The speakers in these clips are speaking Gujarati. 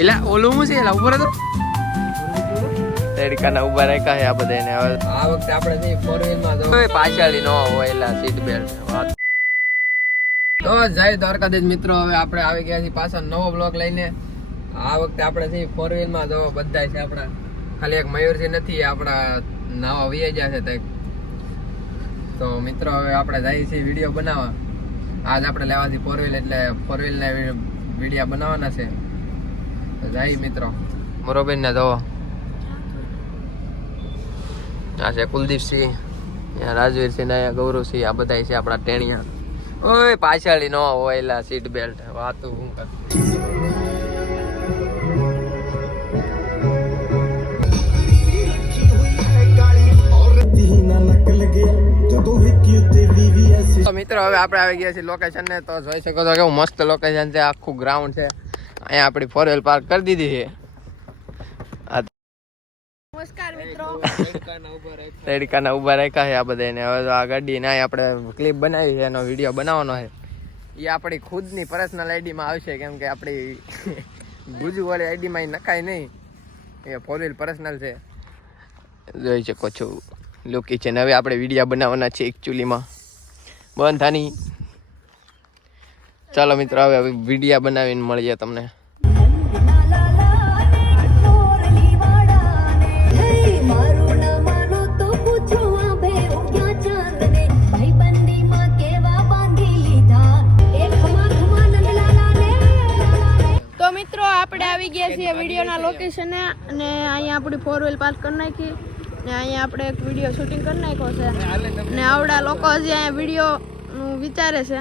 એલા ઓલું હું છે એલા ઉપર હતો તડકાના ઉભા રાખ્યા છે આ બધાને. હવે આ વખતે આપણે છે ફોર વ્હીલ માં જવું પાછળથી ન હોય એલા સીટ બેલ્ટ. તો જય દ્વારકાધીશ મિત્રો, હવે આપણે આવી ગયા છીએ પાછા નવો બ્લોગ લઈને. આ વખતે આપણે છે ફોર વ્હીલ માં જવા બધા છે આપણા, ખાલી એક મયુરજી નથી આપણા નાવા વી ગયા છે. તો મિત્રો હવે આપણે જઈએ છીએ વિડીયો બનાવવા. આજ આપણે લેવાથી ફોર વ્હીલ, એટલે ફોર વ્હીલ ના વિડીયો બનાવવાના છે. તો જઈએ મિત્રો. મોરોબેન ને જો આ છે કુલદીપસિંહ, અહીંયા રાજવીરસિંહ, અહીંયા ગૌરવસિંહ, આ બધા છે આપણા ટેણિયા. ઓય પાછળી ન હોય એલા સીટ બેલ્ટ વાતું હું કર. તો મિત્રો હવે આપણે આવી ગયા છીએ લોકેશન ને. તો જોઈ શકો છો કેવું મસ્ત લોકેશન છે, આખું ગ્રાઉન્ડ છે. અહીંયા આપણી ફોર વ્હીલ પાર્ક કરી દીધી છે. નમસ્કાર મિત્રો, તડકાના ઉભા રાખ્યા છે આ બધાને. હવે તો આ ગાડી ના આપણે ક્લિપ બનાવી છે, એનો વિડીયો બનાવવાનો છે. એ આપણી ખુદની પર્સનલ આઈડીમાં આવશે, કેમ કે આપણી ગુજુ વાળી આઈડીમાં નખાય નહીં. એ ફોર વ્હીલ પર્સનલ છે, જોઈ શકો છો લોકેશન. હવે આપણે વિડીયો બનાવવાના છે એકચ્યુઅલીમાં બંધ થાની. ચાલો મિત્રો હવે વિડીયો બનાવીને મળીએ તમને. આપણે આવી ગયા છીએ વિડીયોના લોકેશને, અને અહીંયા આપણી ફોર વ્હીલ પાર્ક કરી નાખી ને અહીંયા આપણે એક વિડીયો શૂટિંગ કરી નાખ્યો છે. ને આવડા લોકો હજી અહીંયા વિડીયો નું વિચારે છે.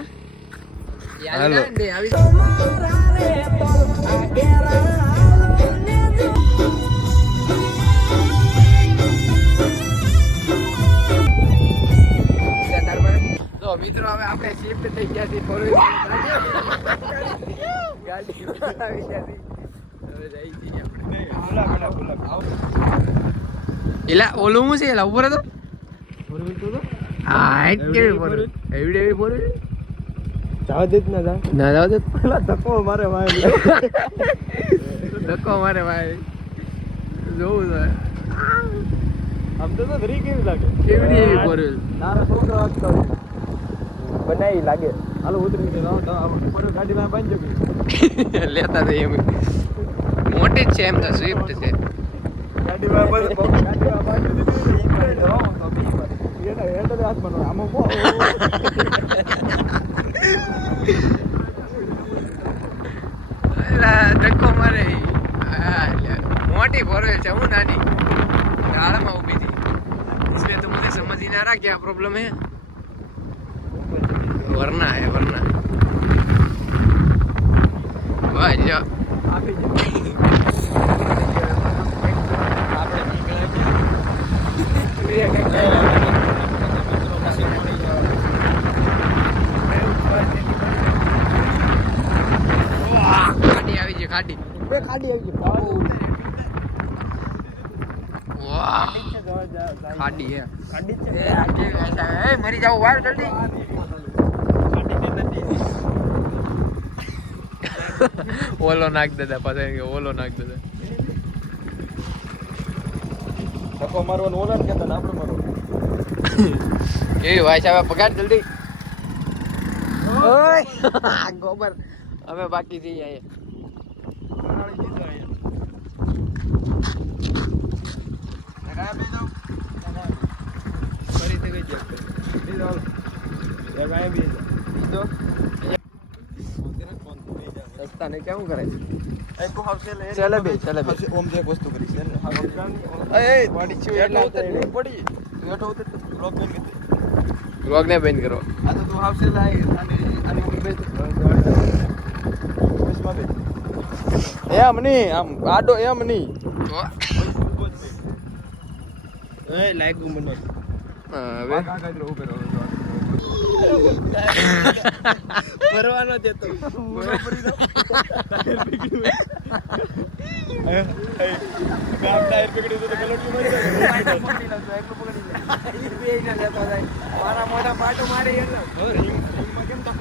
તો મિત્રો હવે આપણે શિફ્ટ થઈ ગયા છીએ ફોર વ્હીલ ગાડી આવી ગયા છીએ. એલા ઓલું હું છે એલા ઉપર હતો હા કેવી ફોર એવી ફોર જાવ દેત ના જાવ ના જાવ દે પેલા ધક્કો મારે ભાઈ ધક્કો મારે ભાઈ જોવું છે આમ તો ધરી કેવી લાગે કેવી એવી ફોર વ્હીલ નાના છોકરા આજકાલ બનાવી લાગે. હાલો ઉતરી ગયો ગાડીમાં બાંધજો લેતા જઈએ એમ મોટી જ છે એમ તો સ્વિફ્ટ છે. ગાડીમાં બાંધી દીધી હાથમાં આમાં ધક્કો મારે. મોટી ફોર વ્હીલ છે, હું નાની ગાળામાં ઊભી હતી, इसलिए तो मुझे समझ ही ना रहा क्या प्रॉब्लम है. वरना है वरना भाई जा ખાડી આવી છે. ખાડી આવી ગઈ વાહ ખાડી હે ગાડી છે મરી જાવ વાર જલ્દી. ઓલો નાખ દાદા પાછા ઓલો નાખ દાદા. ધક્કો મારવાનો ઓલા ને કહેતા ને આપણે મારો કેવી ભાઈ સાહેબ પગાર જલ્દી. ઓય ગોબર હવે બાકી જઈએ રસ્તા ને કેવું કરે ચલે બે ઓમ જે વસ્તુ કરી છે પડી છું એટલે ઉતરી પડી બેઠો ઉતર બ્લોક બેન કે વ્લોગ ને બંધ કરો. આ તો તું હાફ સે લાઈ આની ઉપર બેસ બસમાં બેસ એમ નહીં આમ આડો એમ નહીં એ લાઈક ગુમનો હવે કાકા ઉભે રહો પરવાનો દેતો બરોબરી દો ગામ ટાયર પકડી તો ગલટી મરી જાય એકલો પકડી લે બે ન લેતો જાય મારા મોઢા પાટો મારે એટલે રિંગમાં કેમ તો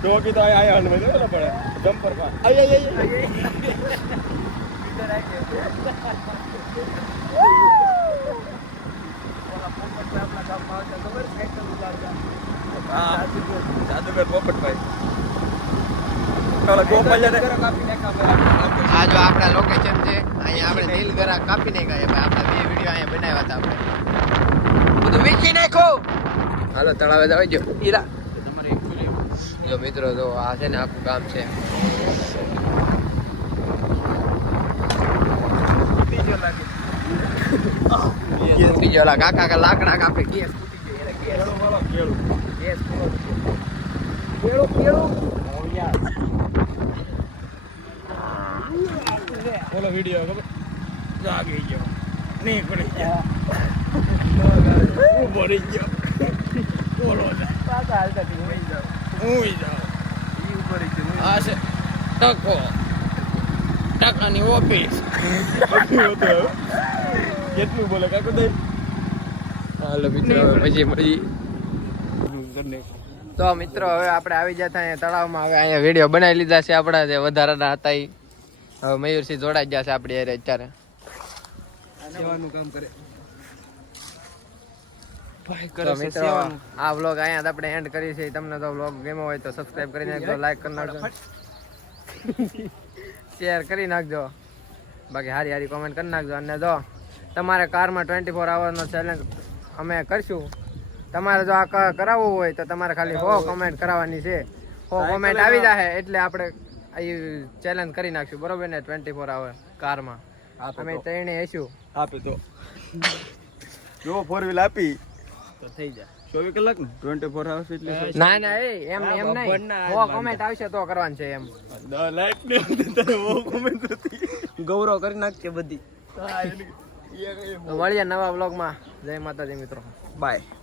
ડોકી તો આયા હાલ માં પડે જમ્પર કા આય આય આય જાદુગર પોપટભાઈ આ જો આપણા લોકેશન છે અહીંયા આપણે નીલગરા કાપી નાખ્યા ભાઈ આપણા બે વિડીયો અહીંયા બનાવ્યા હતા આપણે બધું વેચી નાખો હાલો તળાવે જાવ જો ઈરા જો મિત્રો જો આ છે ને આખું ગામ છે બીજો કાકા લાકડા કાપે ગેસ બોલો વિડિયો ખબર જાગી ગયો નહીં પડી ગયો પડી ગયો બોલો પાછા હાલતા હું જાઉં આ છે ટકાની ઓફિસ કેટલું બોલે કાકો દે હાલો મિત્રો પછી તો મિત્રો હવે આપણે આવી જતા અહીંયા તળાવમાં હવે અહીંયા વિડીયો બનાવી લીધા છે આપણા જે વધારાના હતા એ હવે મયુરસિંહ જોડાઈ ગયા છે આપણી હારે અત્યારે સેવાનું કામ કરે તો મિત્રો આ વ્લોગ અહીંયા જ આપણે એન્ડ કરીએ છીએ તમને તો વ્લોગ ગમ્યો હોય તો સબસ્ક્રાઇબ કરી નાખજો લાઈક કરી નાખજો શેર કરી નાખજો બાકી હારી હારી કોમેન્ટ કરી નાખજો અને જો તમારે કારમાં 24 અવરનો ચેલેન્જ અમે કરશું તમારે જો આ કરાવવું હોય તો તમારે ખાલી 100 કોમેન્ટ કરાવવાની છે 100 કોમેન્ટ આવી જાય એટલે આપણે ચેલેન્જ કરી નાખશું બરોબર ને 24 અવર કારમાં અમે ત્રણે હશું આપે તો જો 4 વ્હીલ આપી તો થઈ જાય 24 કલાક ને 24 અવર્સ એટલે ના ના એમ એમ નહીં 100 કોમેન્ટ આવશે તો કરવાનું છે એમ 10 લાઈક ને તને 100 કોમેન્ટ હતી ગૌરવ કરી નાખજે બધી મળીએ નવા વ્લોગમાં જય માતાજી મિત્રો બાય